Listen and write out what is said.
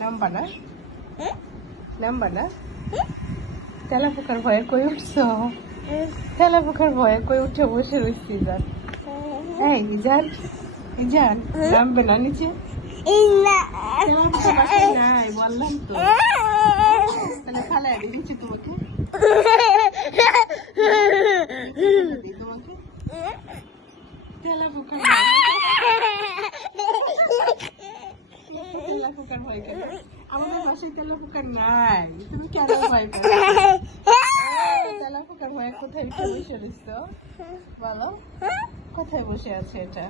নামবা না? নামবা না? তেলা পোকার ভয়ে কই উঠছো? তেলা পোকার ভয়ে কই উঠে বসে রয়েছি ইজান? এই ইজান, ইজান নামবে না নিচে? তেলা পোকা বাসায় নাই বললাম তো। তাহলে খালা দিচ্ছি তোমাকে। তোমাকে তেলা পোকা তেলা পোকার ভয় কেন? আমাদের বাসায় তেলা পোকা নাই, তুমি কেন ভয় পাচ্ছ? তেলা পোকার ভয়ে কোথায় উঠে বসে রয়েছ বলো? কোথায় বসে আছে এটা?